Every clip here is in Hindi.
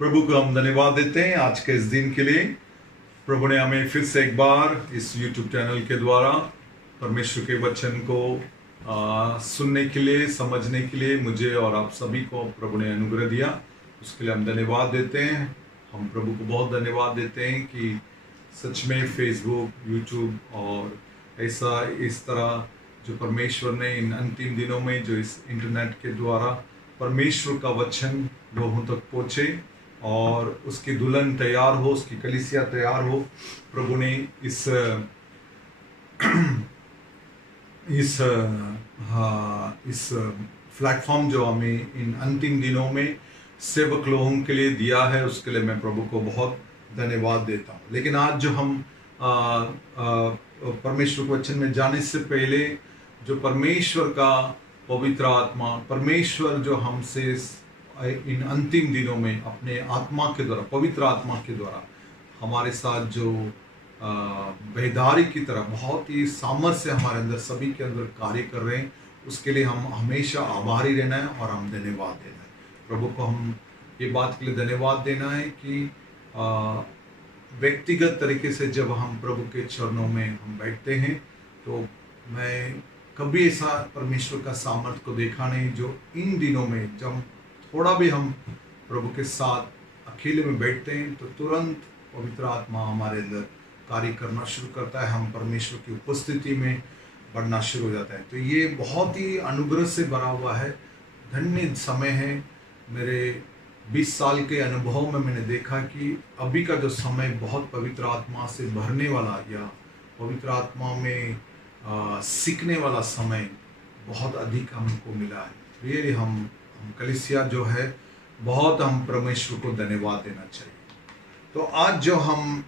प्रभु को हम धन्यवाद देते हैं आज के इस दिन के लिए। प्रभु ने हमें फिर से एक बार इस YouTube चैनल के द्वारा परमेश्वर के वचन को सुनने के लिए, समझने के लिए मुझे और आप सभी को प्रभु ने अनुग्रह दिया, उसके लिए हम धन्यवाद देते हैं। हम प्रभु को बहुत धन्यवाद देते हैं कि सच में फेसबुक, YouTube और ऐसा इस तरह जो परमेश्वर ने इन अंतिम दिनों में जो इस इंटरनेट के द्वारा परमेश्वर का वचन लोगों तक पहुँचे और उसकी दुल्हन तैयार हो, उसकी कलीसिया तैयार हो। प्रभु ने इस प्लेटफॉर्म जो हमें इन अंतिम दिनों में सेवक लोगों के लिए दिया है, उसके लिए मैं प्रभु को बहुत धन्यवाद देता हूँ। लेकिन आज जो हम परमेश्वर के वचन में जाने से पहले जो परमेश्वर का पवित्र आत्मा, परमेश्वर जो हमसे इन अंतिम दिनों में अपने आत्मा के द्वारा, पवित्र आत्मा के द्वारा हमारे साथ जो बेदारी की तरह बहुत ही सामर्थ्य से हमारे अंदर सभी के अंदर कार्य कर रहे हैं, उसके लिए हम हमेशा आभारी रहना है और हम धन्यवाद देना है। प्रभु को हम ये बात के लिए धन्यवाद देना है कि व्यक्तिगत तरीके से जब हम प्रभु के चरणों में हम बैठते हैं तो मैं कभी ऐसा परमेश्वर का सामर्थ्य को देखा नहीं जो इन दिनों में जब थोड़ा भी हम प्रभु के साथ अकेले में बैठते हैं तो तुरंत पवित्र आत्मा हमारे अंदर कार्य करना शुरू करता है, हम परमेश्वर की उपस्थिति में बढ़ना शुरू हो जाता है। तो ये बहुत ही अनुग्रह से भरा हुआ है, धन्य समय है। मेरे 20 साल के अनुभव में मैंने देखा कि अभी का जो समय बहुत पवित्र आत्मा से भरने वाला या पवित्र आत्मा में सीखने वाला समय बहुत अधिक हमको मिला है। रियली हम कलीसिया जो है बहुत हम परमेश्वर को धन्यवाद देना चाहिए। तो आज जो हम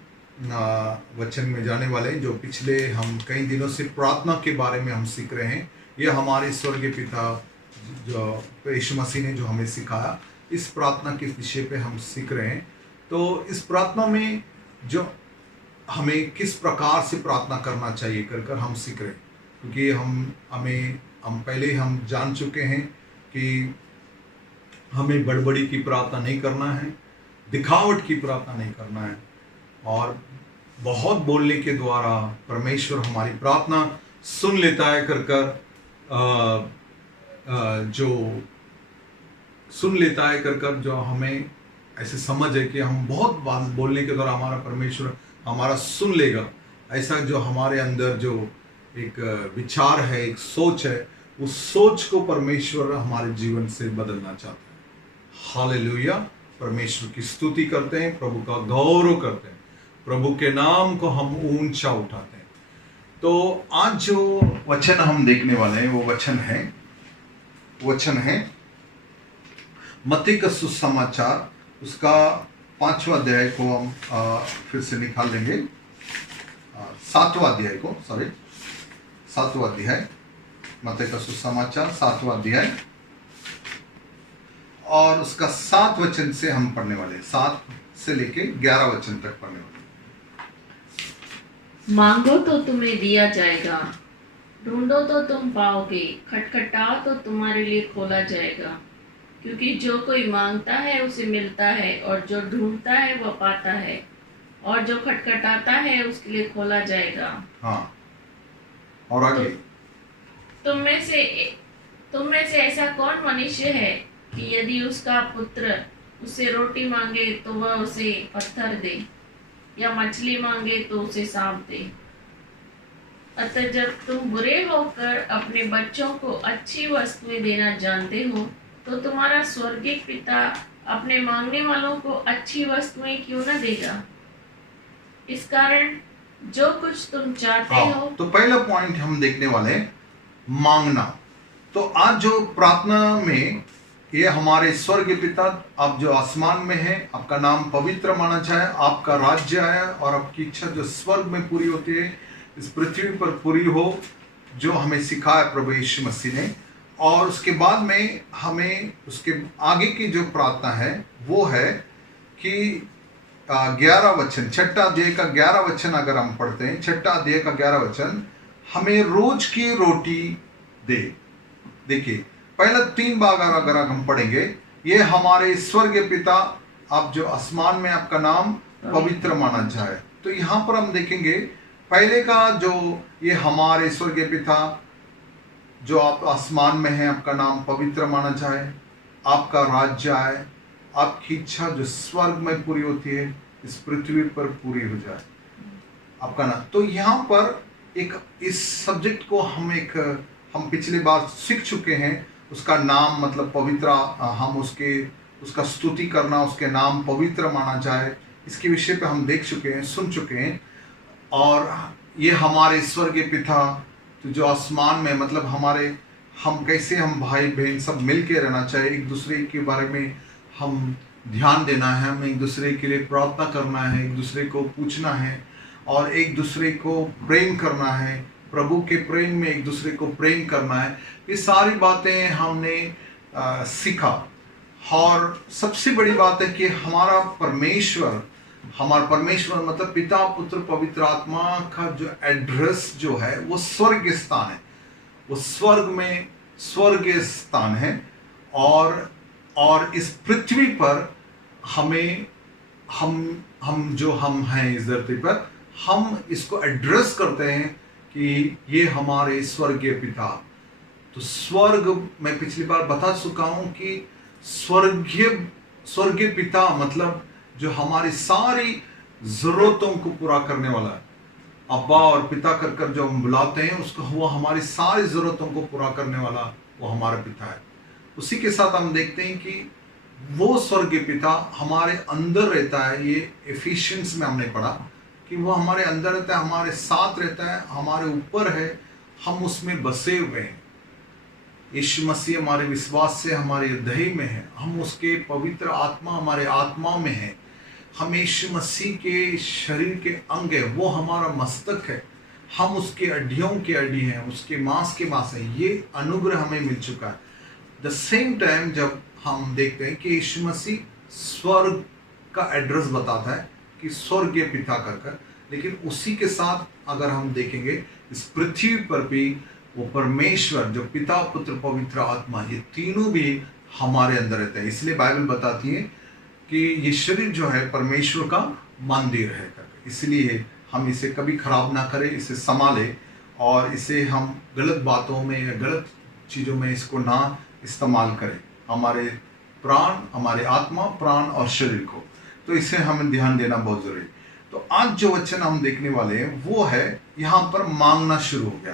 वचन में जाने वाले हैं, जो पिछले हम कई दिनों से प्रार्थना के बारे में हम सीख रहे हैं, ये हमारे स्वर्गीय पिता जो यीशु मसीह ने जो हमें सिखाया, इस प्रार्थना के विषय पे हम सीख रहे हैं। तो इस प्रार्थना में जो हमें किस प्रकार से प्रार्थना करना चाहिए कर हम सीख रहे हैं, क्योंकि हम पहले हम जान चुके हैं कि हमें बड़बड़ी की प्रार्थना नहीं करना है, दिखावट की प्रार्थना नहीं करना है, और बहुत बोलने के द्वारा परमेश्वर हमारी प्रार्थना सुन लेता है जो सुन लेता है जो हमें ऐसे समझ है कि हम बहुत बात बोलने के द्वारा हमारा परमेश्वर हमारा सुन लेगा। ऐसा जो हमारे अंदर जो एक विचार है, एक सोच है, उस सोच को परमेश्वर हमारे जीवन से बदलना चाहता है। हालेलुया, परमेश्वर की स्तुति करते हैं, प्रभु का गौरव करते हैं, प्रभु के नाम को हम ऊंचा उठाते हैं। तो आज जो वचन हम देखने वाले हैं वो वचन है मत्ती का सुसमाचार, उसका 5वां अध्याय को हम फिर से निकाल लेंगे, 7वां अध्याय मत्ती का सुसमाचार 7वां अध्याय, और उसका 7 वचन से हम पढ़ने वाले हैं, 7 से लेके 11 वचन तक पढ़ने वाले। मांगो तो तुम्हें दिया जाएगा, ढूंढो तो तुम पाओगे, खटखटाओ तो तुम्हारे लिए खोला जाएगा। क्योंकि जो कोई मांगता है उसे मिलता है, और जो ढूंढता है वह पाता है, और जो खटखटाता है उसके लिए खोला जाएगा। हाँ, और आगे तुम में से ऐसा कौन मनुष्य है कि यदि उसका पुत्र उससे रोटी मांगे तो वह उसे पत्थर दे, या मछली मांगे तो उसे सांप दे? अतः जब तुम बुरे होकर अपने बच्चों को अच्छी वस्तुएं देना जानते हो, तो तुम्हारा स्वर्गीय पिता अपने मांगने वालों को अच्छी वस्तुएं क्यों न देगा। इस कारण जो कुछ तुम चाहते हो। तो पहला पॉइंट हम देखने वाले हैं, मांगना। तो आज जो प्रार्थना में ये हमारे स्वर्गीय पिता, आप जो आसमान में है, आपका नाम पवित्र माना जाए, आपका राज्य आए और आपकी इच्छा जो स्वर्ग में पूरी होती है इस पृथ्वी पर पूरी हो, जो हमें सिखाया प्रभु यीशु मसीह ने। और उसके बाद में हमें उसके आगे की जो प्रार्थना है वो है कि 11 वचन, 6 अध्याय का 11 वचन अगर हम पढ़ते हैं, 6 अध्याय का 11 वचन, हमें रोज की रोटी दे। देखिए, पहला 3 भाग अगर हम पढ़ेंगे, ये हमारे स्वर्गीय पिता, आप जो आसमान में, आपका नाम पवित्र माना जाए। तो यहाँ पर हम देखेंगे पहले का जो ये हमारे स्वर्गीय पिता जो आप आसमान में हैं, आपका नाम पवित्र माना जाए, आपका राज्य आए, आपकी इच्छा जो स्वर्ग में पूरी होती है इस पृथ्वी पर पूरी हो जाए, आपका नाम। तो यहाँ पर एक इस सब्जेक्ट को हम पिछली बार सीख चुके हैं। उसका नाम मतलब पवित्र, हम उसका स्तुति करना, उसके नाम पवित्र माना जाए, इसके विषय पे हम देख चुके हैं, सुन चुके हैं। और ये हमारे स्वर्गीय पिता तो जो आसमान में, मतलब हम कैसे हम भाई बहन सब मिल के रहना चाहिए, एक दूसरे के बारे में हम ध्यान देना है, हमें एक दूसरे के लिए प्रार्थना करना है, एक दूसरे को पूछना है और एक दूसरे को प्रेम करना है, प्रभु के प्रेम में एक दूसरे को प्रेम करना है। ये सारी बातें हमने सीखा। और सबसे बड़ी बात है कि हमारा परमेश्वर मतलब पिता पुत्र पवित्र आत्मा का जो एड्रेस जो है वो स्वर्ग स्थान है, वो स्वर्गीय स्थान है। और इस पृथ्वी पर हमें हम हैं इस धरती पर, हम इसको एड्रेस करते हैं कि ये हमारे स्वर्गीय पिता। तो स्वर्ग, मैं पिछली बार बता चुका हूं कि स्वर्गीय पिता मतलब जो हमारी सारी जरूरतों को पूरा करने वाला है। अब्बा और पिता कर जो हम बुलाते हैं उसको, वो हमारी सारी जरूरतों को पूरा करने वाला वो हमारा पिता है। उसी के साथ हम देखते हैं कि वो स्वर्गीय पिता हमारे अंदर रहता है। ये एफिशिएंस में हमने पढ़ा कि वो हमारे अंदर रहता है, हमारे साथ रहता है, हमारे ऊपर है, हम उसमें बसे हुए हैं। यीशु मसीह हमारे विश्वास से हमारे हृदय में है, हम उसके पवित्र आत्मा हमारे आत्मा में है, हम यीशु मसीह के शरीर के अंग है, वो हमारा मस्तक है, हम उसके हड्डियों के हड्डी हैं, उसके मांस के मांस हैं। ये अनुग्रह हमें मिल चुका है। द सेम टाइम जब हम देखते हैं कि यीशु मसीह स्वर्ग का एड्रेस बताता है कि स्वर्गीय पिता कर, लेकिन उसी के साथ अगर हम देखेंगे इस पृथ्वी पर भी वो परमेश्वर जो पिता पुत्र पवित्र आत्मा, ये तीनों भी हमारे अंदर रहते हैं। इसलिए बाइबल बताती है कि ये शरीर जो है परमेश्वर का मंदिर है करके। इसलिए हम इसे कभी खराब ना करें, इसे संभालें और इसे हम गलत बातों में या गलत चीज़ों में इसको ना इस्तेमाल करें। हमारे प्राण, हमारे आत्मा, प्राण और शरीर को, तो इसे हमें ध्यान देना बहुत जरूरी। तो आज जो वचन हम देखने वाले हैं वो है, यहाँ पर मांगना शुरू हो गया।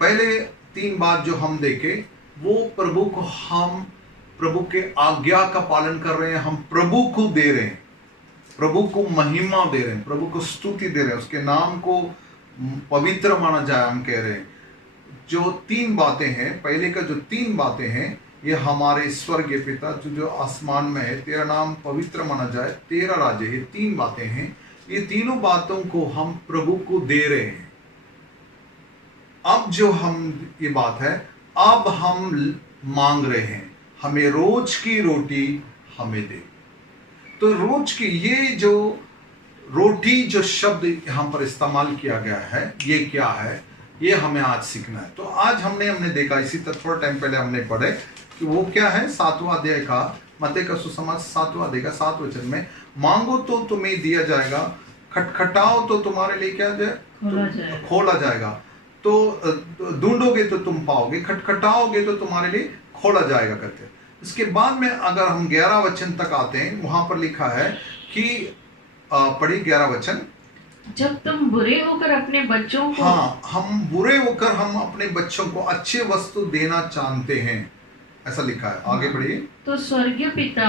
पहले 3 बात जो हम देखे वो प्रभु को, हम प्रभु के आज्ञा का पालन कर रहे हैं, हम प्रभु को दे रहे हैं, प्रभु को महिमा दे रहे हैं, प्रभु को स्तुति दे रहे हैं, उसके नाम को पवित्र माना जाए, हम कह रहे हैं। जो 3 बातें हैं, पहले का जो 3 बातें हैं, ये हमारे स्वर्गीय पिता जो आसमान में है, तेरा नाम पवित्र माना जाए, तेरा राज्य, ये 3 बातें हैं। ये तीनों बातों को हम प्रभु को दे रहे हैं। अब जो हम ये बात है, अब हम मांग रहे हैं, हमें रोज की रोटी हमें दे। तो रोज की, ये जो रोटी जो शब्द यहां पर इस्तेमाल किया गया है, ये क्या है, ये हमें आज सीखना है। तो आज हमने देखा, इसी थोड़ा टाइम पहले हमने पढ़े कि वो क्या है, 7वां अध्याय का, मत्ती का सुसमाचार 7वां अध्याय का 7 वचन में, मांगो तो तुम्हें दिया जाएगा, खटखटाओ तो तुम्हारे लिए क्या जाए, खोला जाएगा, तो ढूंढोगे तो तुम पाओगे, खटखटाओगे तो तुम्हारे लिए खोला जाएगा करते। इसके बाद में अगर हम 11 वचन तक आते हैं, वहां पर लिखा है कि पढ़ी 11 वचन, जब तुम बुरे होकर अपने बच्चों को, हाँ, हम बुरे होकर हम अपने बच्चों को अच्छे वस्तु देना चाहते हैं, ऐसा लिखा है। आगे बढ़िए। तो स्वर्गीय पिता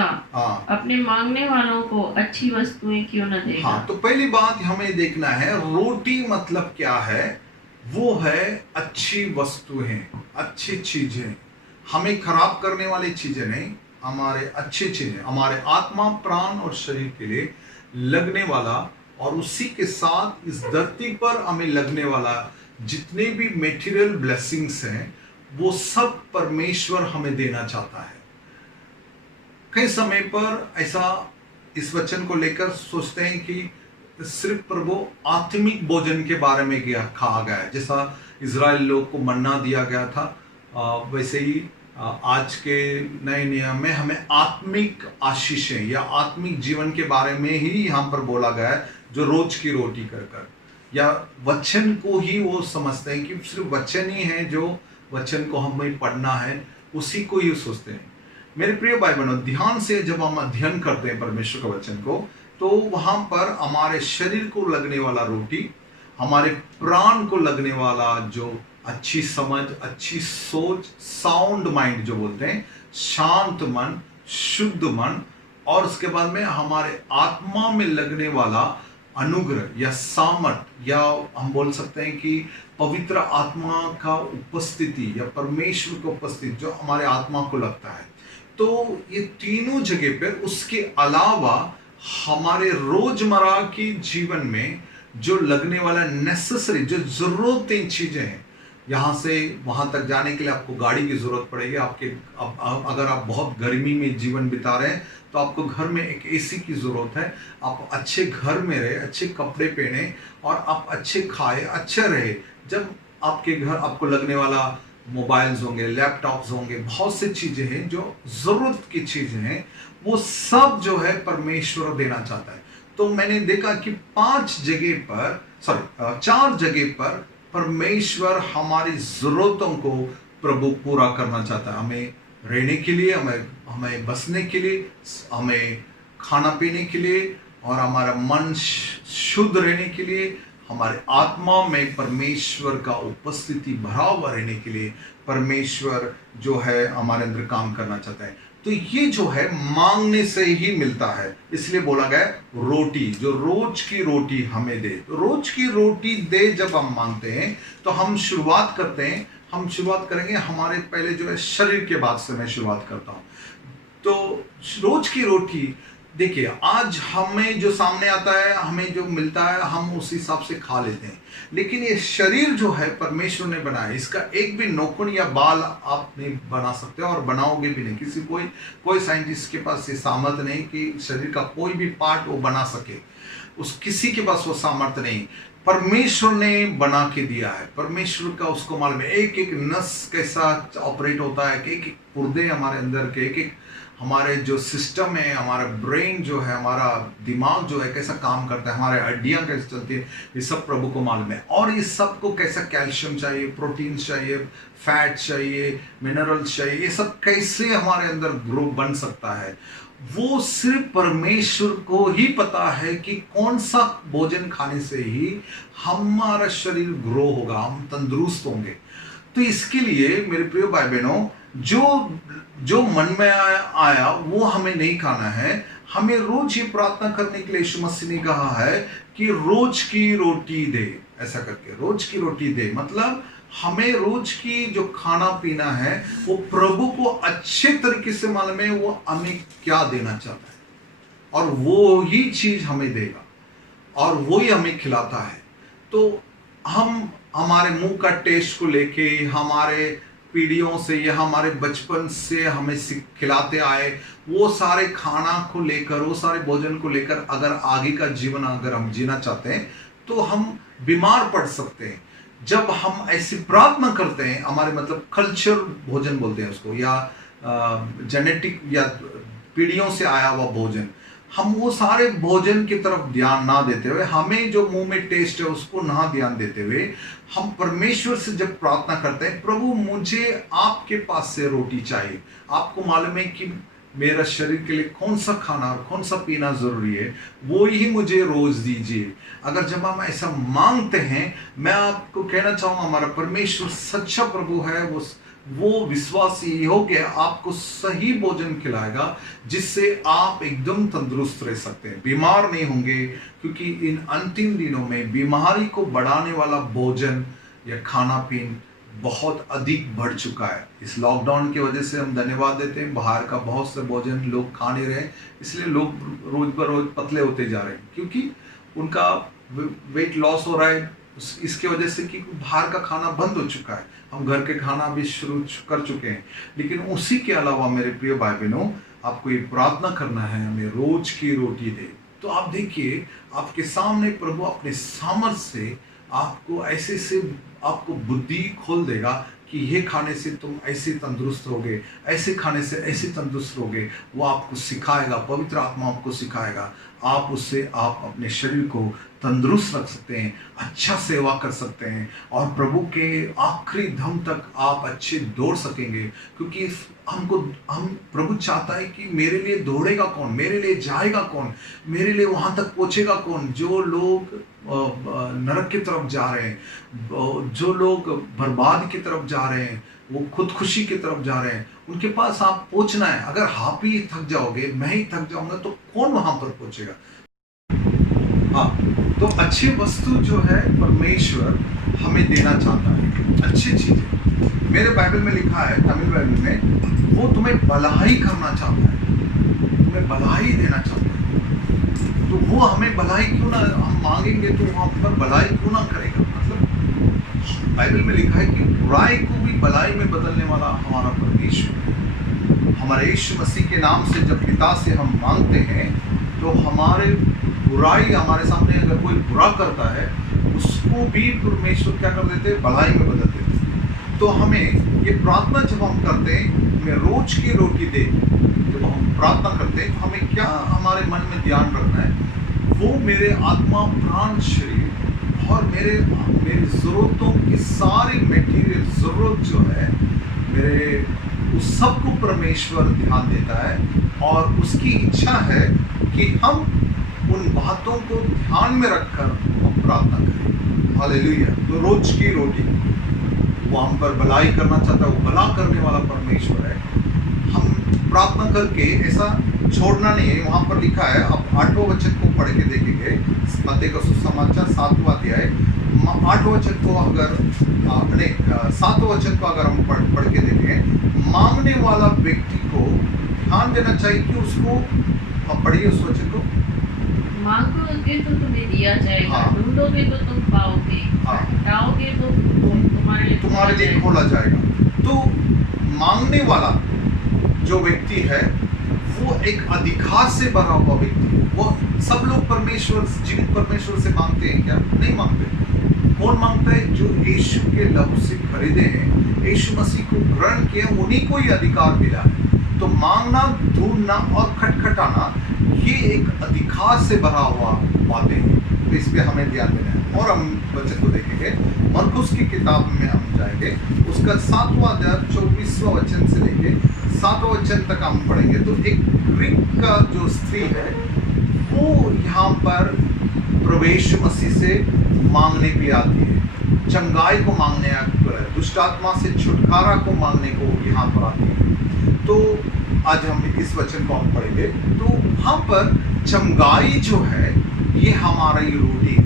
अपने मांगने वालों को अच्छी वस्तुएं क्यों न देगा। हाँ, तो पहली बात हमें देखना है, रोटी मतलब क्या है, वो है अच्छी वस्तुएं, अच्छी चीजें, हमें खराब करने वाली चीजें नहीं, हमारे अच्छी चीजें, हमारे आत्मा, प्राण और शरीर के लिए लगने वाला, और उसी के साथ इस धरती पर हमें लगने वाला जितने भी मेटीरियल ब्लेसिंग्स हैं, वो सब परमेश्वर हमें देना चाहता है। कई समय पर ऐसा इस वचन को लेकर सोचते हैं कि सिर्फ प्रभु आत्मिक भोजन के बारे में कहा गया है, जैसा इजराइल लोग को मन्ना दिया गया था, वैसे ही आज के नए नियम में हमें आत्मिक आशीषें या आत्मिक जीवन के बारे में ही यहाँ पर बोला गया है, जो रोज की रोटी कर या वचन को ही वो समझते हैं कि सिर्फ वचन ही है, जो वचन को हमें पढ़ना है, उसी को ही सोचते हैं। मेरे प्रिय भाई बहनों, ध्यान से जब हम अध्ययन करते हैं परमेश्वर के वचन को, तो वहां पर हमारे शरीर को लगने वाला रोटी, हमारे प्राण को लगने वाला जो अच्छी समझ, अच्छी सोच, साउंड माइंड जो बोलते हैं, शांत मन, शुद्ध मन, और उसके बाद में हमारे आत्मा में लगने वाला अनुग्रह या सामर्थ, या हम बोल सकते हैं कि पवित्र आत्मा का उपस्थिति या परमेश्वर की उपस्थिति जो हमारे आत्मा को लगता है, तो ये तीनों जगह पर, उसके अलावा हमारे रोजमर्रा की जीवन में जो लगने वाला नेसेसरी, जो जरूरतें चीजें हैं, यहाँ से वहां तक जाने के लिए आपको गाड़ी की जरूरत पड़ेगी। अगर आप बहुत गर्मी में जीवन बिता रहे हैं तो आपको घर में एक एसी की जरूरत है। आप अच्छे घर में रहे, अच्छे कपड़े पहने और आप अच्छे खाए, अच्छे रहे। जब आपके घर आपको लगने वाला मोबाइल्स होंगे, लैपटॉप्स होंगे, बहुत सी चीजें हैं जो जरूरत की चीजें हैं, वो सब जो है परमेश्वर देना चाहता है। तो मैंने देखा कि 4 जगह पर परमेश्वर हमारी जरूरतों को प्रभु पूरा करना चाहता है। हमें रहने के लिए, हमें बसने के लिए, हमें खाना पीने के लिए, और हमारा मन शुद्ध रहने के लिए, हमारे आत्मा में परमेश्वर का उपस्थिति भरा हुआ रहने के लिए परमेश्वर जो है हमारे अंदर काम करना चाहता है। तो ये जो है मांगने से ही मिलता है। इसलिए बोला गया रोटी, जो रोज की रोटी हमें दे। तो रोज की रोटी दे जब हम मांगते हैं तो हम शुरुआत करते हैं, हम शुरुआत करेंगे हमारे पहले जो है शरीर के बाद से मैं शुरुआत करता हूं। तो रोज की रोटी देखिए, आज हमें जो सामने आता है, हमें जो मिलता है, हम उस हिसाब से खा लेते हैं। लेकिन ये शरीर जो है परमेश्वर ने बनाया, इसका एक भी नौकन या बाल आप नहीं बना सकते और बनाओगे भी नहीं। कोई साइंटिस्ट के पास ये सामर्थ्य नहीं कि शरीर का कोई भी पार्ट वो बना सके। किसी के पास वो सामर्थ्य नहीं। परमेश्वर ने बना के दिया है। परमेश्वर का उसको मालूम है एक एक नस कैसा ऑपरेट होता है, एक एक पुर्दे हमारे अंदर के, एक एक हमारे जो सिस्टम है, हमारा ब्रेन जो है, हमारा दिमाग जो है कैसा काम करता है, हमारे हड्डियां कैसे चलती है, ये सब प्रभु को मालूम है। और इस सब को कैसा कैल्शियम चाहिए, प्रोटीन चाहिए, फैट चाहिए, मिनरल्स चाहिए, ये सब कैसे हमारे अंदर ग्रो बन सकता है, वो सिर्फ परमेश्वर को ही पता है कि कौन सा भोजन खाने से ही हमारा शरीर ग्रो होगा, हम तंदुरुस्त होंगे। तो इसके लिए मेरे प्रिय भाई बहनों, जो मन में आया वो हमें नहीं खाना है। हमें रोज ये प्रार्थना करने के लिए यीशु मसीह ने कहा है कि रोज की रोटी दे। ऐसा करके रोज की रोटी दे मतलब हमें रोज की जो खाना पीना है वो प्रभु को अच्छे तरीके से मालूम है वो हमें क्या देना चाहता है और वो ही चीज हमें देगा और वो ही हमें खिलाता है। तो हम हमारे मुंह का टेस्ट को लेके, हमारे पीढ़ियों से या हमारे बचपन से हमें खिलाते आए वो सारे खाना को लेकर, वो सारे भोजन को लेकर अगर आगे का जीवन अगर हम जीना चाहते हैं तो हम बीमार पड़ सकते हैं। जब हम ऐसी प्रार्थना करते हैं, हमारे मतलब कल्चर भोजन बोलते हैं उसको, या जेनेटिक या पीढ़ियों से आया हुआ भोजन, हम वो सारे भोजन की तरफ ध्यान ना देते हुए, हमें जो मुंह में टेस्ट है उसको ना ध्यान देते हुए, हम परमेश्वर से जब प्रार्थना करते हैं, प्रभु मुझे आपके पास से रोटी चाहिए, आपको मालूम है कि मेरा शरीर के लिए कौन सा खाना और कौन सा पीना जरूरी है, वो ही मुझे रोज दीजिए। अगर जब हम ऐसा मांगते हैं, मैं आपको कहना चाहूंगा हमारा परमेश्वर सच्चा प्रभु है। वो विश्वासी हो के आपको सही भोजन खिलाएगा जिससे आप एकदम तंदुरुस्त रह सकते हैं, बीमार नहीं होंगे। क्योंकि इन अंतिम दिनों में बीमारी को बढ़ाने वाला भोजन या खाना पीना बहुत अधिक बढ़ चुका है। इस लॉकडाउन की वजह से हम धन्यवाद देते हैं, बाहर का बहुत से भोजन लोग खा नहीं रहे, इसलिए लोग रोज ब रोज पतले होते जा रहे हैं क्योंकि उनका वेट लॉस हो रहा है। इसके वजह से कि बाहर का खाना बंद हो चुका है, हम घर के खाना भी शुरू कर चुके हैं। लेकिन उसी के अलावा मेरे प्रिय भाई बहनों, आपको ये प्रार्थना करना है, हमें रोज की रोटी दे। तो आप देखिए, आपके सामने प्रभु अपने सामर्थ्य से आपको ऐसे से आपको बुद्धि खोल देगा कि ये खाने से तुम ऐसे तंदुरुस्त रहोगे, ऐसे खाने से ऐसे तंदुरुस्त रहोगे। वो आपको सिखाएगा, पवित्र आत्मा आपको सिखाएगा। आप उससे आप अपने शरीर को तंदुरुस्त रख सकते हैं, अच्छा सेवा कर सकते हैं और प्रभु के आखिरी दम तक आप अच्छे दौड़ सकेंगे। क्योंकि हम प्रभु चाहता है कि मेरे लिए दौड़ेगा कौन, मेरे लिए जाएगा कौन, मेरे लिए वहां तक पहुंचेगा कौन। जो लोग नरक की तरफ जा रहे हैं, जो लोग बर्बाद की तरफ जा रहे हैं, वो खुदकुशी की तरफ जा रहे हैं, उनके पास आप पहुंचना है। अगर आप ही थक जाओगे, मैं ही थक जाऊंगा, तो कौन वहां पर पहुंचेगा। हाँ, तो अच्छी वस्तु जो है परमेश्वर हमें देना चाहता है, अच्छी चीजें। मेरे बाइबल में लिखा है, तमिल बाइबल में, वो तुम्हें भलाई करना चाहता है, तुम्हें भलाई देना चाहता है। तो वो हमें भलाई क्यों ना, हम मांगेंगे तो वहां पर भलाई क्यों ना करेगा। मतलब बाइबल में लिखा है कि बुराई को भी भलाई में बदलने वाला हमारा परमेश्वर है। हमारे यीशु मसीह के नाम से जब पिता से हम मांगते हैं तो हमारे बुराई, हमारे सामने अगर कोई बुरा करता है उसको भी परमेश्वर क्या कर देते हैं, भलाई में बदल देते हैं। तो हमें ये प्रार्थना जब हम करते हैं, हमें रोज की रोटी दे, जब हम प्रार्थना करते हैं तो हमें क्या हमारे मन में ध्यान रखना है, वो मेरे आत्मा प्राण शरीर और मेरे जरूरतों की सारी मटेरियल जरूरत जो है मेरे, उस सबको परमेश्वर ध्यान देता है और उसकी इच्छा है कि हम उन बातों को ध्यान में रखकर हम प्रार्थना करें। हालेलुया। तो रोज की रोटी वो हम पर भलाई करना चाहता है, वो भला करने वाला परमेश्वर है। हम प्रार्थना करके ऐसा छोड़ना नहीं है। वहां पर लिखा है, अब 8वें वचन को पढ़ के देखेंगे, मत्ती का सुसमाचार 7वां अध्याय 8वें वचन को अगर 7वें वचन को अगर हम पढ़ के देखें, मांगने वाला व्यक्ति को ध्यान देना चाहिए कि उसको, पढ़िए उस वचन को, मांगोगे तो तुम्हें दिया जाएगा, हाँ। ढूंढोगे तो तुम पाओगे, हाँ। खटखटाओगे तो तुम्हारे लिए खोला जाएगा। तो मांगने वाला जो व्यक्ति है वो एक अधिकार से भरा हुआ व्यक्ति है। वो सब लोग परमेश्वर, जीवित परमेश्वर से मांगते हैं क्या? नहीं मांगते। कौन मांगता है? जो यीशु के लहू से खरीदे हैं, यीशु मसीह को ग्रहण किए, उन्हीं को ही अधिकार मिला है। तो मांगना, ढूंढना और खटखटाना ये एक अधिकार से भरा हुआ बातें हैं। तो इस पे हमें ध्यान देना है। और हम वचन को देखेंगे, मरकुस की किताब में हम जाएंगे, उसका 7वां अध्याय 24वां वचन से लेके 7वां वचन तक हम पढ़ेंगे। तो एक ग्रीक का जो स्त्री है वो यहाँ पर प्रवेश मसीह से मांगने भी आती है, चंगाई को मांगने आती है, दुष्ट आत्मा से छुटकारा को मांगने को यहाँ पर आती है। तो आज हम इस वचन को हम पढ़ेंगे। तो वहाँ पर चंगाई जो है ये हमारी रोटी है।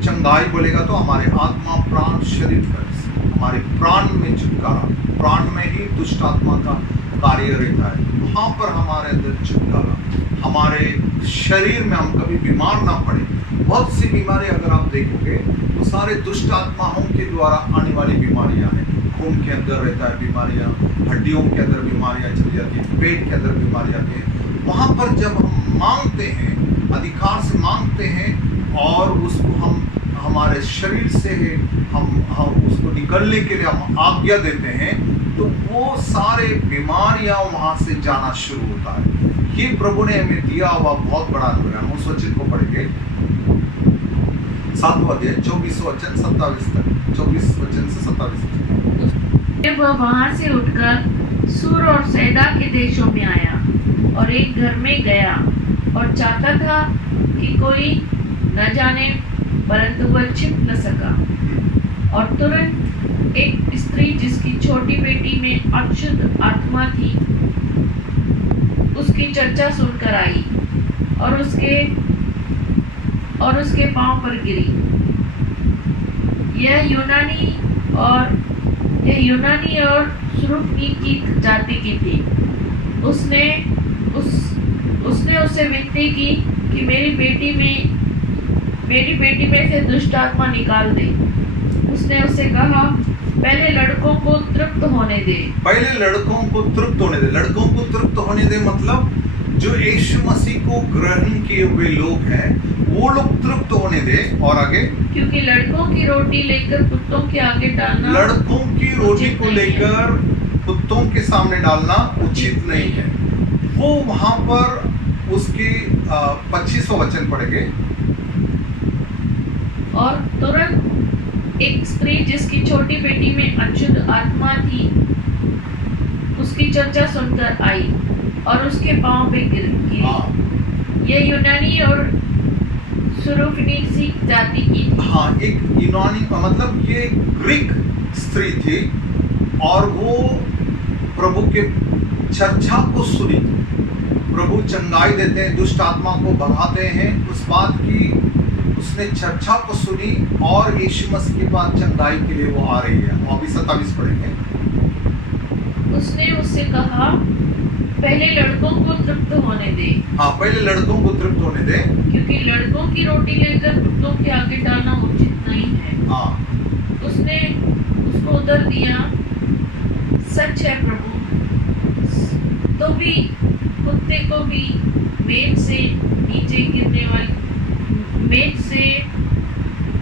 चंगाई बोलेगा तो हमारे आत्मा प्राण शरीर का, हमारे प्राण में छुटकारा, प्राण में ही दुष्ट आत्मा का कार्य रहता है। वहाँ पर हमारे अंदर छुटकारा, हमारे शरीर में हम कभी बीमार ना पड़े। बहुत सी बीमारी अगर आप देखोगे तो सारे दुष्ट आत्माओं के द्वारा आने वाली बीमारियां हैं। खून के अंदर रहता है बीमारियां, हड्डियों के अंदर बीमारियां चली जाती है, पेट के अंदर बीमारी आती है। वहाँ पर जब हम मांगते हैं, अधिकार से मांगते हैं और उसको हम हमारे शरीर से हम उसको निकलने के लिए हम आज्ञा देते हैं, तो वो सारे बीमारियां वहां से जाना शुरू होता है। ये प्रभु ने हमें दिया हुआ बहुत बड़ा अनुग्रह। हम उस वचन को पढ़ेंगे, 7वां अध्याय 24 वचन 27 तक, 24 वचन से 27 तक। जब वह वहां से उठकर सूर और सैदा के देशों में आया और एक घर में गया और चाहता था कि कोई न जाने, परंतु वह छिप न सका। और तुरंत एक स्त्री जिसकी छोटी बेटी में अशुद्ध आत्मा थी उसकी चर्चा सुनकर आई और उसके पांव पर गिरी। यह यूनानी और सुरुपनी की जाति की थी। उसने उससे विनती की कि मेरी बेटी में से दुष्ट आत्मा निकाल दे। उसने उससे कहा, पहले लड़कों को तृप्त होने दे। पहले लड़कों को तृप्त होने दे। लड़कों को तृप्त होने दे मतलब जो यीशु मसीह को ग्रहण किए हुए लोग हैं वो लोग तृप्त होने दे। और आगे, क्योंकि लड़कों की रोटी लेकर कुत्तों के आगे डालना, लड़कों की रोटी को लेकर कुत्तों के सामने डालना उचित नहीं है। वो वहां पर उसकी 25वां वचन पढ़ेंगे। और तुरंत एक स्त्री जिसकी छोटी बेटी में अशुद्ध आत्मा थी उसकी चर्चा सुनकर आई और उसके पांव पे गिरी। यह यूनानी और सुरुफनीसी जाति की थी। हाँ, एक यूनानी मतलब ये ग्रीक स्त्री थी और वो प्रभु के चर्चा को सुनी। प्रभु चंगाई देते हैं, दुष्ट आत्मा को भगाते हैं, उस बात की उसने चर्चा को सुनी और यीशु मसीह के बाद चंगाई के लिए वो आ रही है। वो अभी 27 पढ़ेंगे। उसने उससे कहा, पहले लड़कों को तृप्त होने दे, हाँ, पहले लड़कों को तृप्त होने दे, क्योंकि लड़कों की रोटी लेकर कुत्तों के आगे डालना उचित नहीं है। हाँ। उसने उसको उत्तर दिया, सच है प्रभु, तो भी कुत्ते को भी मेज से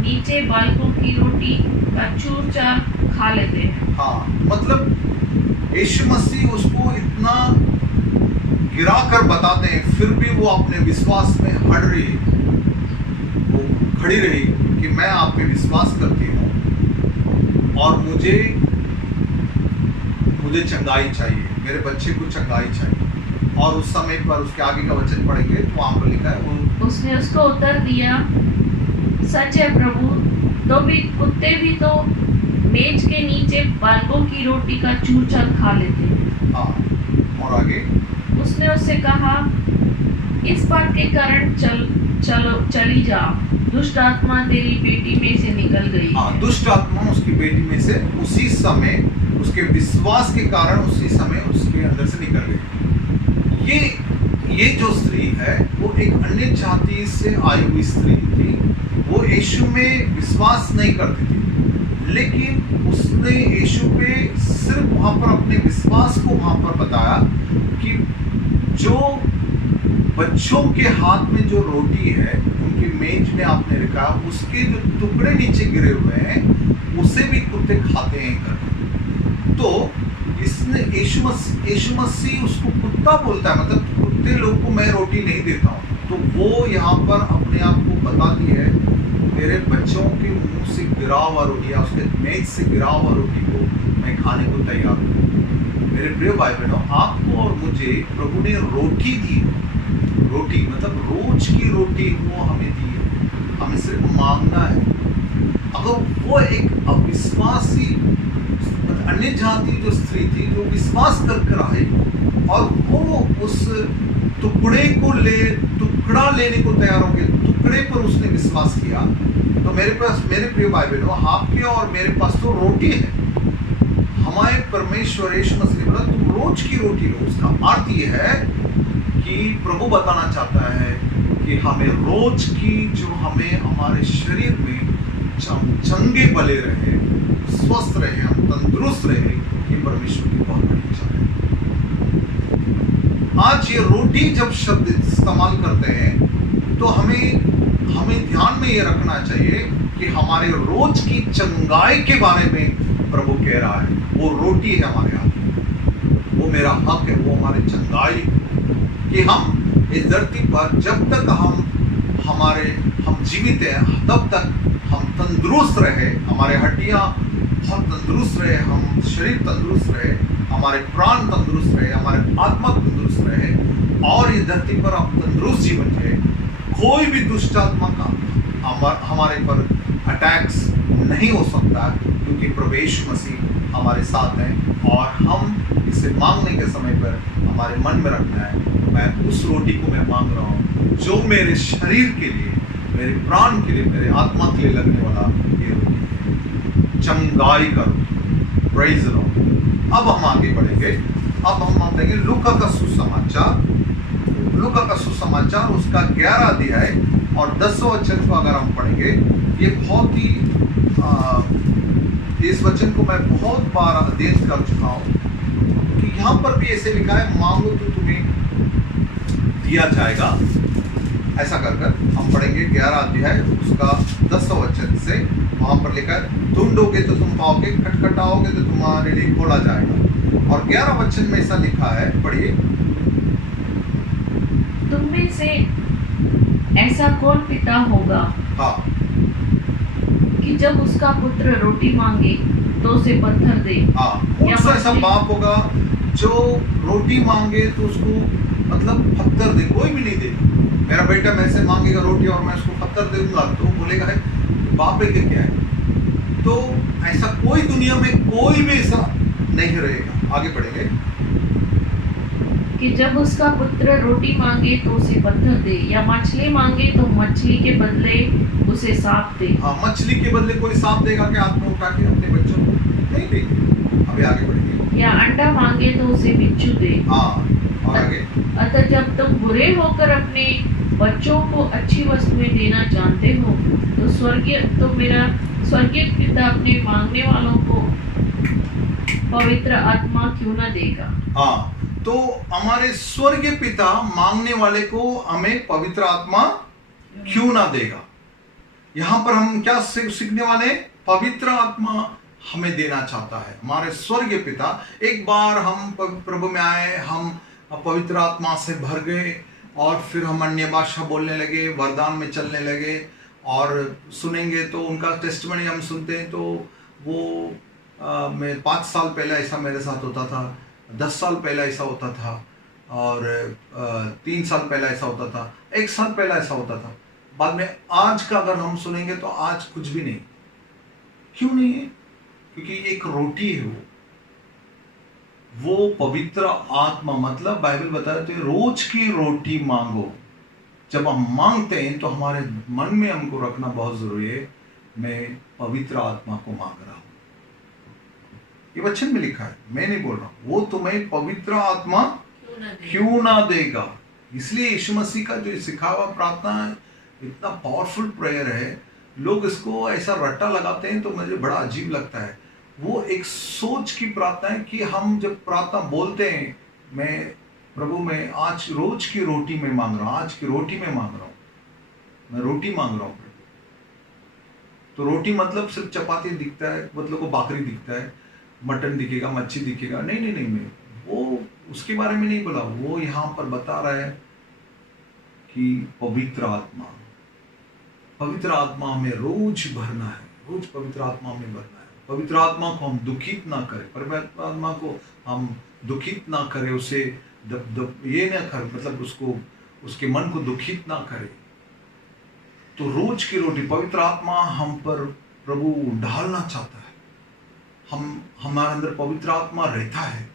नीचे बालकों की रोटी का चूर चार खा लेते हैं। हाँ, मतलब यीशु मसीह उसको इतना गिरा कर बताते हैं, फिर भी वो अपने विश्वास में अड़ रही, वो खड़ी रही कि मैं आप पे विश्वास करती हूँ और मुझे चंगाई चाहिए, मेरे बच्चे को चंगाई चाहिए। और उस समय पर उसके आगे का वचन पढ़ेंगे तो वहां पर लिखा है, वो उसने उसको उत्तर दिया, सच है प्रभु, तो भी कुत्ते भी तो मेज के नीचे बालकों की रोटी का चूर चार खा लेते हैं। हाँ, और आगे उसने उससे कहा, इस बात के कारण चली जा, दुष्ट आत्मा तेरी बेटी में से निकल गई। हाँ, दुष्ट आत्मा उसकी बेटी में से उसी समय, उसके विश्वास के कारण उसी समय उसके अंदर से निकल गई। ये जो स्त्री है वो एक अन्य जाति से आई हुई स्त्री थी। वो यीशु में विश्वास नहीं करती थी, लेकिन उसने यीशु पे सिर्फ वहां पर अपने विश्वास को वहां पर बताया कि जो बच्चों के हाथ में जो रोटी है उनकी मेज में आपने रखा, उसके जो टुकड़े नीचे गिरे हुए हैं उसे भी कुत्ते खाते हैं करके। तो इसने यीशु मसीह उसको कुत्ता बोलता है, मतलब कुत्ते लोग को मैं रोटी नहीं देता हूँ। तो वो यहाँ पर अपने आप को बताती है, मेरे बच्चों के मुंह से गिरा हुआ रोटी या उसके मेज से गिरा हुआ रोटी को मैं खाने को तैयार हूँ। मेरे प्रिय भाई बहनों, आपको और मुझे प्रभु ने रोटी दी। रोटी मतलब रोज की रोटी वो हमें दी है, हमें सिर्फ मांगना है। अगर वो एक अविश्वासी अन्य जाति जो स्त्री थी जो विश्वास कर आई और वो उस टुकड़ा लेने को तैयार हो गए, टुकड़े पर उसने विश्वास किया, तो मेरे प्रिय भाई बहनों, आपके और मेरे पास तो रोटी है। हमारे परमेश्वर यीशु मसीह ने बोला तुम रोज की रोटी लो। उसका अर्थ ये है कि प्रभु बताना चाहता है कि हमें रोज की जो हमें हमारे शरीर में चंगे बले रहे, स्वस्थ रहे, हम तंदुरुस्त रहे, ये परमेश्वर की बहुत बड़ी इच्छा है। आज ये रोटी जब शब्द इस्तेमाल करते हैं तो हमें ध्यान में ये रखना चाहिए कि हमारे रोज की चंगाई के बारे में प्रभु कह रहा है। वो रोटी है हमारे हाथ, वो मेरा हक है, वो हमारे चंगाई, कि हम इस धरती पर जब तक हम जीवित हैं तब तक हम तंदुरुस्त रहे, हमारे हड्डियां बहुत तंदुरुस्त रहे, हम शरीर तंदुरुस्त रहे, हमारे प्राण तंदुरुस्त रहे, हमारे आत्मा तंदुरुस्त रहे और इस धरती पर हम तंदुरुस्त जीवन जिए। कोई भी दुष्ट आत्मा का हमारे पर अटैक्स नहीं हो सकता, क्योंकि प्रभु यीशु मसीह हमारे साथ हैं और हम इसे मांगने के समय पर हमारे मन में रखना है, मैं उस रोटी को मैं मांग रहा हूँ जो मेरे शरीर के लिए, मेरे प्राण के लिए, मेरे आत्मा के लिए लगने वाला ये रोटी है, चंगाई का रोटी। Praise the Lord. अब हम आगे बढ़ेंगे। अब हम देखेंगे लूका का सुसमाचार उसका 11 अध्याय और 10वां वचन को अगर हम पढ़ेंगे, ये बहुत ही इस वचन को मैं बहुत बार अध्ययन कर चुका हूँ कि यहाँ पर भी ऐसे लिखा है, मांगो तो तुम्हें दिया जाएगा। ऐसा कर हम पढ़ेंगे 11 अध्याय उसका 10वां वचन से। वहां पर लिखा है, ढूंढोगे तो तुम पाओगे, खटखटाओगे तो तुम्हारे लिए खोला जाएगा। और 11 वचन में ऐसा लिखा है, पढ़िए, तुम में से ऐसा कौन पिता होगा हाँ, कि जब उसका पुत्र रोटी मांगे तो उसे पत्थर दे। हाँ, कौन सा ऐसा बाप होगा जो रोटी मांगे तो उसको मतलब पत्थर दे? कोई भी नहीं दे। मेरा बेटा मेरे से मांगेगा रोटी और मैं उसको पत्थर दे दूंगा तो बोलेगा है बाप है क्या है? तो ऐसा कोई दुनिया में कोई भी ऐसा नहीं रहेगा। आगे बढ़ेंगे। कि जब उसका पुत्र रोटी मांगे तो उसे पत्थर दे, या मछली मांगे तो मछली के बदले उसे सांप दे। हाँ, मछली के बदले कोई सांप देगा क्या हाथ में उठा के अपने बच्चों को? नहीं देंगे। अभी आगे बढ़ेंगे। या अंडा मांगे तो उसे बिच्छू दे। हाँ, और आगे। अतः जब तुम बुरे होकर अपने बच्चों को अच्छी वस्तुएं देना जानते हो, तो मेरा स्वर्गीय पिता अपने मांगने वालों को पवित्र आत्मा क्यों न देगा। हाँ, तो हमारे स्वर्गीय पिता मांगने वाले को हमें पवित्र आत्मा क्यों ना देगा। यहां पर हम क्या सीखने वाले हैं? पवित्र आत्मा हमें देना चाहता है हमारे स्वर्गीय पिता। एक बार हम प्रभु में आए, हम पवित्र आत्मा से भर गए और फिर हम अन्य भाषा बोलने लगे, वरदान में चलने लगे। और सुनेंगे तो उनका टेस्टिमनी हम सुनते हैं तो वो मैं 5 साल पहले ऐसा मेरे साथ होता था, 10 साल पहले ऐसा होता था, और 3 साल पहले ऐसा होता था, 1 साल पहले ऐसा होता था। बाद में आज का अगर हम सुनेंगे तो आज कुछ भी नहीं। क्यों नहीं है? क्योंकि एक रोटी है वो पवित्र आत्मा। मतलब बाइबल बताते हैं रोज की रोटी मांगो। जब हम मांगते हैं तो हमारे मन में हमको रखना बहुत जरूरी है, मैं पवित्र आत्मा को मांग रहा हूं। ये वचन में लिखा है, मैं नहीं बोल रहा हूं। वो तुम्हें पवित्र आत्मा क्यों ना देगा। इसलिए यीशु मसीह का जो सिखा हुआ प्रार्थना है, इतना पावरफुल प्रेयर है। लोग इसको ऐसा रट्टा लगाते हैं तो मुझे बड़ा अजीब लगता है। वो एक सोच की प्रार्थना है कि हम जब प्रार्थना बोलते हैं, मैं प्रभु में आज रोज की रोटी में मांग रहा हूं, आज की रोटी में मांग रहा हूं, मैं रोटी मांग रहा हूं प्रभु। तो रोटी मतलब सिर्फ चपाती दिखता है, मतलब को बाकरी दिखता है, मटन दिखेगा, मच्छी दिखेगा, नहीं नहीं नहीं, मैं वो उसके बारे में नहीं बोला। वो यहां पर बता रहा है कि पवित्र आत्मा, पवित्र आत्मा हमें रोज भरना है, रोज पवित्र आत्मा हमें भरना है। पवित्र आत्मा को हम दुखित ना करें, पवित्र आत्मा को हम दुखित ना करें, उसे ये ना कर, मतलब उसको, उसके मन को दुखित ना करें। तो रोज की रोटी पवित्र आत्मा हम पर प्रभु डालना चाहता है। हमारे अंदर पवित्र आत्मा रहता है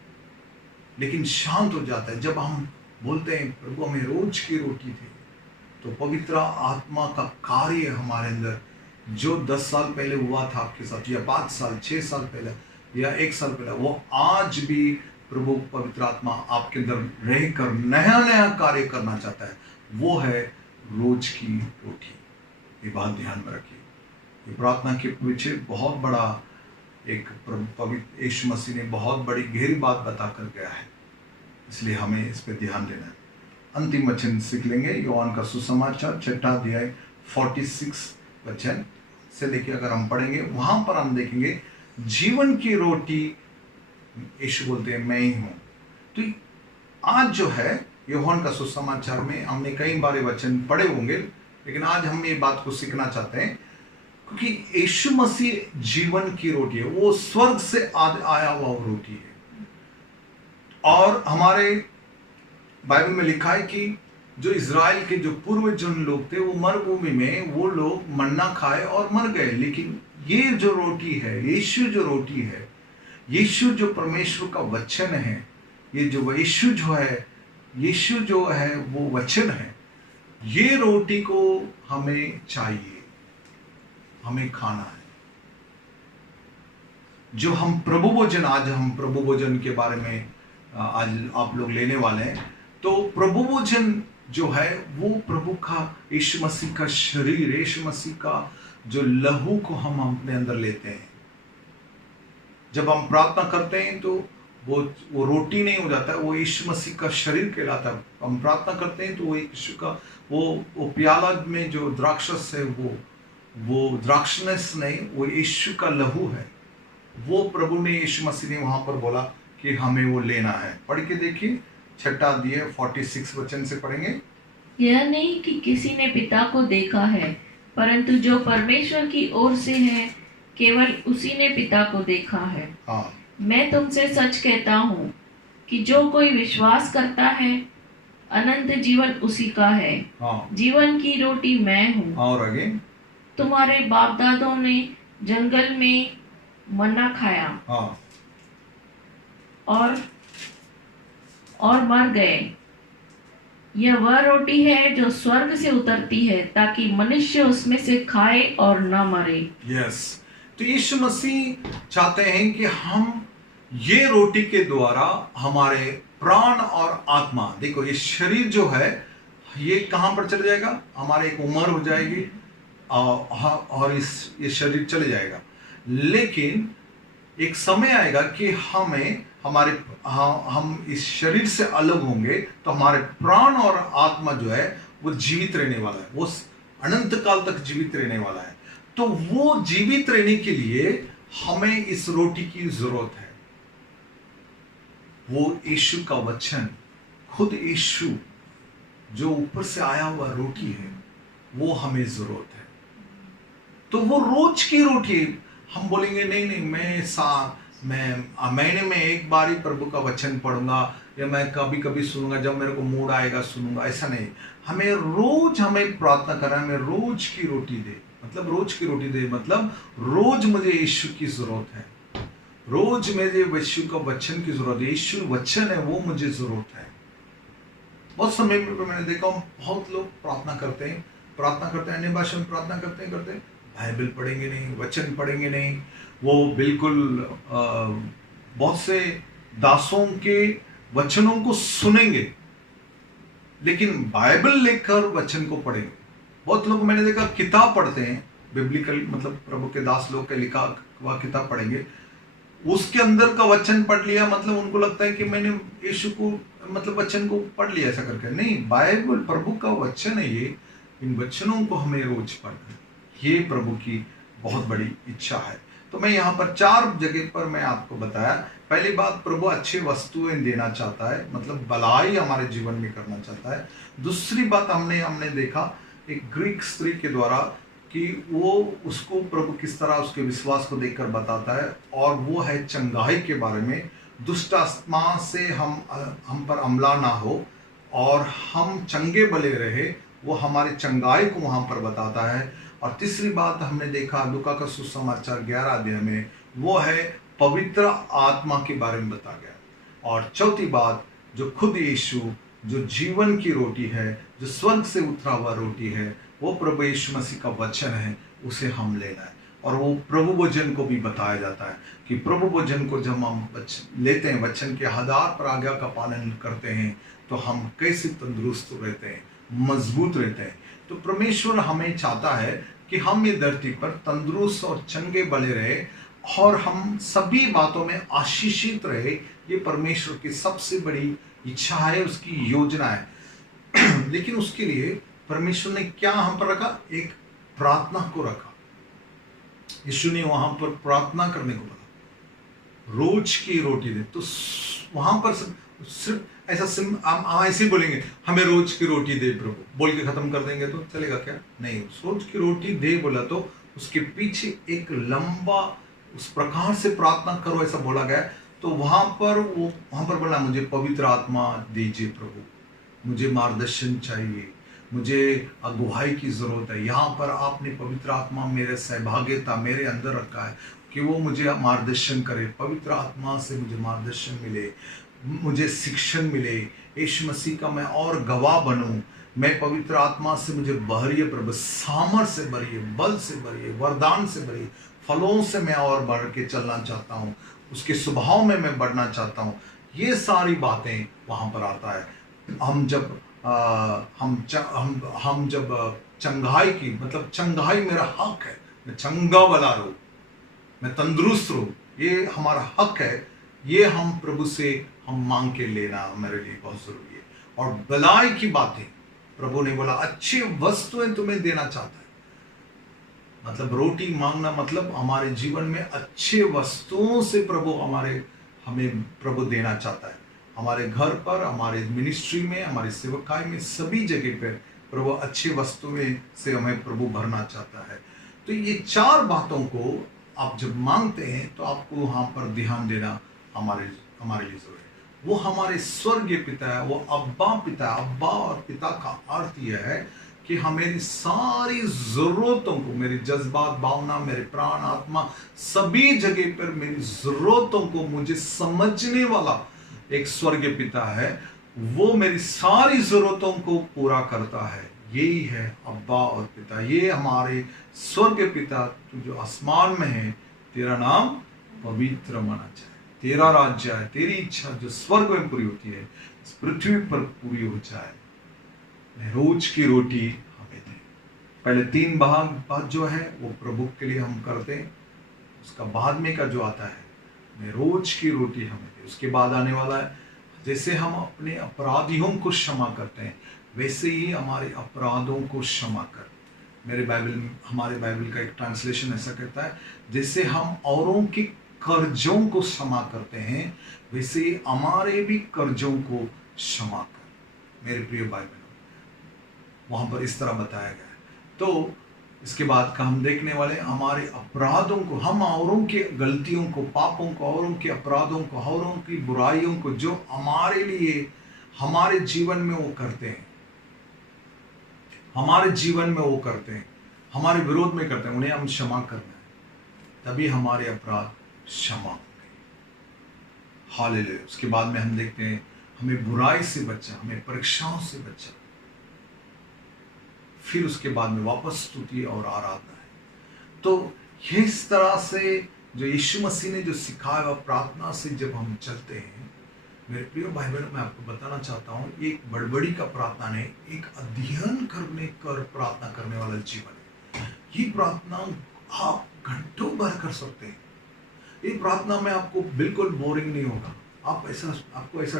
लेकिन शांत हो जाता है जब हम बोलते हैं प्रभु हमें रोज की रोटी दे। तो पवित्र आत्मा का कार्य हमारे अंदर जो 10 साल पहले हुआ था आपके साथ, या 5 साल 6 साल पहले या 1 साल पहले, वो आज भी प्रभु पवित्र आत्मा आपके अंदर रहकर नया नया कार्य करना चाहता है। वो है रोज की रोटी। ये बात ध्यान में रखिए। ये प्रार्थना के पीछे बहुत बड़ा एक पवित्र यीशु मसीह ने बहुत बड़ी गहरी बात बताकर गया है, इसलिए हमें इस पर ध्यान देना है। अंतिम वचन सीख लेंगे, योहान का सुसमाचार 6 अध्याय 46 वचन से देखिए। अगर हम पढ़ेंगे वहां पर हम देखेंगे जीवन की रोटी यीशु बोलते हैं मैं ही हूं। तो आज जो है योहान का सुसमाचार में हमने कई बार वचन पढ़े होंगे, लेकिन आज हम ये बात को सीखना चाहते हैं क्योंकि यीशु मसीह जीवन की रोटी है, वो स्वर्ग से आया हुआ रोटी है। और हमारे बाइबल में लिखा है कि जो इज़राइल के जो पूर्वजन लोग थे, वो मरुभूमि में वो लोग मन्ना खाए और मर गए। लेकिन ये जो रोटी है, यीशु जो रोटी है, यीशु जो परमेश्वर का वचन है, ये जो यीशु जो है, यीशु जो है वो वचन है, ये रोटी को हमें चाहिए, हमें खाना है। जो हम प्रभु भोजन, आज हम प्रभु भोजन के बारे में आज आप लोग लेने वाले हैं। तो प्रभु भोजन जो है वो प्रभु का, यीशु मसीह का शरीर, यीशु मसीह का जो लहू को हम अपने अंदर लेते हैं। जब हम प्रार्थना करते हैं तो वो रोटी नहीं हो जाता है, वो यीशु मसीह का शरीर कहलाता है। हम प्रार्थना करते हैं तो वो यीशु का वो प्याला में जो द्राक्षस है, वो द्राक्षरस नहीं, वो यीशु का लहू है। वो प्रभु ने, यीशु मसीह ने वहां पर बोला कि हमें वो लेना है। पढ़ के देखिए 6 अध्याय 46 वचन से पढ़ेंगे। यह नहीं कि किसी ने पिता को देखा है, परंतु जो परमेश्वर की ओर से है केवल उसी ने पिता को देखा है। हाँ, मैं तुमसे सच कहता हूँ कि जो कोई विश्वास करता है अनंत जीवन उसी का है। हाँ, जीवन की रोटी मैं हूँ। और आगे, तुम्हारे बाप दादों ने जंगल में मन्ना खाया हाँ, और मर गए। यह वह रोटी है जो स्वर्ग से उतरती है, ताकि मनुष्य उसमें से खाए और न मरे। यस, तो यीशु मसीह चाहते हैं कि हम ये रोटी के द्वारा हमारे प्राण और आत्मा, देखो ये शरीर जो है ये कहां पर चले जाएगा, हमारे एक उम्र हो जाएगी और ये शरीर चले जाएगा, लेकिन एक समय आएगा कि हम इस शरीर से अलग होंगे तो हमारे प्राण और आत्मा जो है वो जीवित रहने वाला है, वो अनंत काल तक जीवित रहने वाला है। तो वो जीवित रहने के लिए हमें इस रोटी की जरूरत है। वो यीशु का वचन, खुद यीशु जो ऊपर से आया हुआ रोटी है, वो हमें जरूरत है। तो वो रोज की रोटी, हम बोलेंगे नहीं मैं महीने में एक बार ही प्रभु का वचन पढ़ूंगा या मैं कभी कभी सुनूंगा, जब मेरे को मूड आएगा सुनूंगा, ऐसा नहीं। हमें प्रार्थना करना है, हमें रोज की रोटी दे, मतलब रोज की रोटी दे मतलब रोज मुझे यीशु की जरूरत है, रोज मुझे यीशु का वचन की जरूरत है, यीशु वचन है वो मुझे जरूरत है। बहुत समय में मैंने देखा बहुत लोग प्रार्थना करते हैं अन्य भाषा में प्रार्थना करते हैं, बाइबल पढ़ेंगे नहीं, वचन पढ़ेंगे नहीं, वो बिल्कुल बहुत से दासों के वचनों को सुनेंगे लेकिन बाइबल लेकर वचन को पढ़ेंगे। बहुत लोग मैंने देखा किताब पढ़ते हैं, बिब्लिकल मतलब प्रभु के दास लोग के लिखा हुआ किताब पढ़ेंगे, उसके अंदर का वचन पढ़ लिया, मतलब उनको लगता है कि मैंने यीशु को मतलब वचन को पढ़ लिया, ऐसा करके नहीं। बाइबल प्रभु का वचन है, ये इन वचनों को हमें रोज पढ़ना है, ये प्रभु की बहुत बड़ी इच्छा है। तो मैं यहाँ पर 4 जगह पर मैं आपको बताया। पहली बात, प्रभु अच्छी वस्तुएं देना चाहता है, मतलब भलाई हमारे जीवन में करना चाहता है। दूसरी बात हमने देखा एक ग्रीक स्त्री के द्वारा कि वो उसको प्रभु किस तरह उसके विश्वास को देखकर बताता है, और वो है चंगाई के बारे में, दुष्ट आत्मा से हम पर हमला ना हो और हम चंगे भले रहे, वो हमारी चंगाई को वहां पर बताता है। और तीसरी बात हमने देखा लूका का सुसमाचार 11 अध्याय में, वो है पवित्र आत्मा के बारे में बताया गया। और चौथी बात, जो खुद यीशु जो जीवन की रोटी है, जो स्वर्ग से उतरा हुआ रोटी है, वो प्रभु यीशु मसीह का वचन है, उसे हम लेना है। और वो प्रभु भोजन को भी बताया जाता है कि प्रभु भोजन को जब हम लेते हैं, वचन के आधार पर आज्ञा का पालन करते हैं, तो हम कैसे तंदुरुस्त रहते हैं, मजबूत रहते हैं। तो परमेश्वर हमें चाहता है कि हम ये धरती पर तंदुरुस्त और चंगे भले रहे और हम सभी बातों में आशीषित रहे। ये परमेश्वर की सबसे बड़ी इच्छा है, उसकी योजना है। लेकिन उसके लिए परमेश्वर ने क्या हम पर रखा, एक प्रार्थना को रखा। यीशु ने वहां पर प्रार्थना करने को बोला, रोज की रोटी दे। तो वहां पर सिर्फ ऐसा हम ऐसे बोलेंगे हमें रोज की रोटी दे प्रभु, बोल के खत्म कर देंगे तो चलेगा क्या? नहीं, रोज की रोटी दे बोला तो उसके पीछे एक लंबा उस प्रकार से प्रार्थना करो ऐसा बोला गया। तो वहां पर बोला, मुझे पवित्र आत्मा दीजिए प्रभु, मुझे मार्गदर्शन चाहिए, मुझे अगुवाई की जरूरत है। यहाँ पर आपने पवित्र आत्मा मेरे सहभागिता मेरे अंदर रखा है कि वो मुझे मार्गदर्शन करे। पवित्र आत्मा से मुझे मार्गदर्शन मिले, मुझे शिक्षण मिले, यीशु मसीह का मैं और गवाह बनूं। मैं पवित्र आत्मा से मुझे भरिए प्रभु, सामर्थ से भरिए, बल से भरिए, वरदान से भरिए, फलों से मैं और बढ़ के चलना चाहता हूँ, उसके स्वभाव में मैं बढ़ना चाहता हूँ। ये सारी बातें वहां पर आता है। हम जब चंगाई की, मतलब चंगाई मेरा हक है, मैं चंगा भला रहूं, मैं तंदुरुस्त रहूं, ये हमारा हक है। ये हम प्रभु से हम मांग के लेना मेरे लिए बहुत जरूरी है। और भलाई की बातें प्रभु ने बोला, अच्छी वस्तुएं तुम्हें देना चाहता है। मतलब रोटी मांगना मतलब हमारे जीवन में अच्छे वस्तुओं से प्रभु हमें प्रभु देना चाहता है। हमारे घर पर, हमारे मिनिस्ट्री में, हमारी सेवकाई में, सभी जगह पर प्रभु अच्छी वस्तुएं से हमें प्रभु भरना चाहता है। तो ये 4 बातों को आप जब मांगते हैं तो आपको वहां पर ध्यान देना हमारे लिए जरूरी है। वो हमारे स्वर्गीय पिता है, वो अब्बा पिता है। अब्बा और पिता का अर्थ यह है कि हमारी सारी जरूरतों को, मेरी जज्बात, भावना, मेरे प्राण, आत्मा, सभी जगह पर मेरी जरूरतों को मुझे समझने वाला एक स्वर्गीय पिता है। वो मेरी सारी जरूरतों को पूरा करता है। यही है अब्बा और पिता, ये हमारे स्वर्ग के पिता जो आसमान में है, तेरा नाम पवित्र माना जाए, तेरा राज्य है, तेरी इच्छा जो स्वर्ग में पूरी होती है इस पृथ्वी पर पूरी हो जाए। रोज की रोटी हमें दे। पहले 3 बात जो है वो प्रभु के लिए हम करते हैं, उसका बाद में का जो आता है रोज की रोटी हमें दे। उसके बाद आने वाला है, जैसे हम अपने अपराधियों को क्षमा करते हैं वैसे ही हमारे अपराधों को क्षमा कर। हमारे बाइबल का एक ट्रांसलेशन ऐसा कहता है, जैसे हम औरों के कर्जों को क्षमा करते हैं वैसे ही हमारे भी कर्जों को क्षमा कर। मेरे प्रिय बाइबल वहां पर इस तरह बताया गया है। तो इसके बाद का हम देखने वाले हमारे अपराधों को, हम औरों के गलतियों को, पापों को, औरों के अपराधों को, औरों की बुराइयों को जो हमारे लिए हमारे जीवन में वो करते हैं, हमारे जीवन में वो करते हैं, हमारे विरोध में करते हैं, उन्हें हम क्षमा करना है, तभी हमारे अपराध क्षमा होंगे। हालेलुया। उसके बाद में हम देखते हैं हमें बुराई से बचा, हमें परीक्षाओं से बचा। फिर उसके बाद में वापस स्तुति और आराधना है। तो इस तरह से जो यीशु मसीह ने जो सिखाया वह प्रार्थना से जब हम चलते हैं, मेरे प्रिय भाई बहनों, मैं आपको बताना चाहता हूँ एक बड़बड़ी का प्रार्थना नहीं, एक अध्ययन करने कर प्रार्थना करने वाला जीवन है। ये प्रार्थना आप घंटों भर कर सकते हैं। ये प्रार्थना में आपको बिल्कुल बोरिंग नहीं होगा। आपको ऐसा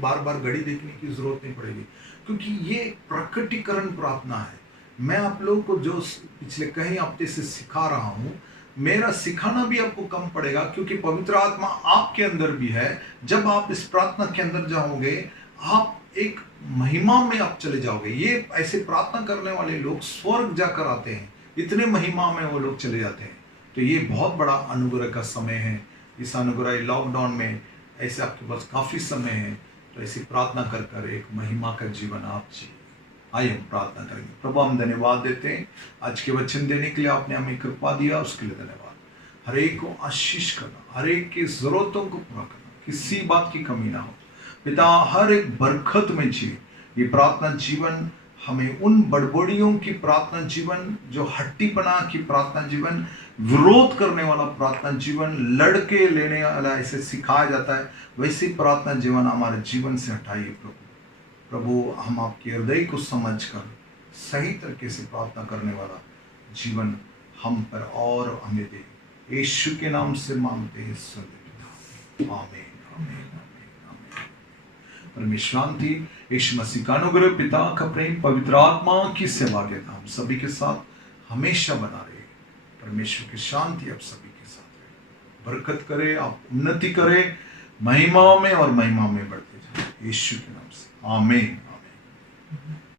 बार बार घड़ी देखने की जरूरत नहीं पड़ेगी, क्योंकि ये प्रकटीकरण प्रार्थना है। मैं आप लोगों को जो पिछले कई हफ्ते से सिखा रहा हूँ, मेरा सिखाना भी आपको कम पड़ेगा, क्योंकि पवित्र आत्मा आपके अंदर भी है। जब आप इस प्रार्थना के अंदर जाओगे, आप एक महिमा में आप चले जाओगे। ये ऐसे प्रार्थना करने वाले लोग स्वर्ग जाकर आते हैं, इतने महिमा में वो लोग चले जाते हैं। तो ये बहुत बड़ा अनुग्रह का समय है। इस अनुग्रह लॉकडाउन में ऐसे आपके पास काफी समय है, तो ऐसी प्रार्थना कर कर एक महिमा का जीवन आप जिए। आइए हम प्रार्थना करेंगे। प्रभु, हम धन्यवाद देते हैं आज के वचन देने के लिए, आपने हमें कृपा दिया, उसके लिए धन्यवाद। हर एक को आशीष करना, हर एक की जरूरतों को पूरा करना, किसी बात की कमी ना हो पिता, हर एक बरकत में जिए। ये प्रार्थना जीवन हमें उन बड़बड़ियों की प्रार्थना जीवन, जो हट्टीपना की प्रार्थना जीवन, विरोध करने वाला प्रार्थना जीवन, लड़के लेने वाला ऐसे सिखाया जाता है, वैसी प्रार्थना जीवन हमारे जीवन से हटाइए प्रभु। हम आपके हृदय को समझकर सही तरीके से प्रार्थना करने वाला जीवन हम पर और हमें दे। यीशु के नाम से मांगते हैं, आमीन, आमीन, आमीन। परमेश्वर शांति, यीशु मसीह का अनुग्रह, पिता का प्रेम, पवित्र आत्मा की सेवा के नाम सभी के साथ हमेशा बना रहे। परमेश्वर की शांति आप सभी के साथ रहे, बरकत करे, आप उन्नति करे, महिमा में और महिमा में बढ़ते जाए। यीशु के नाम से आमीन।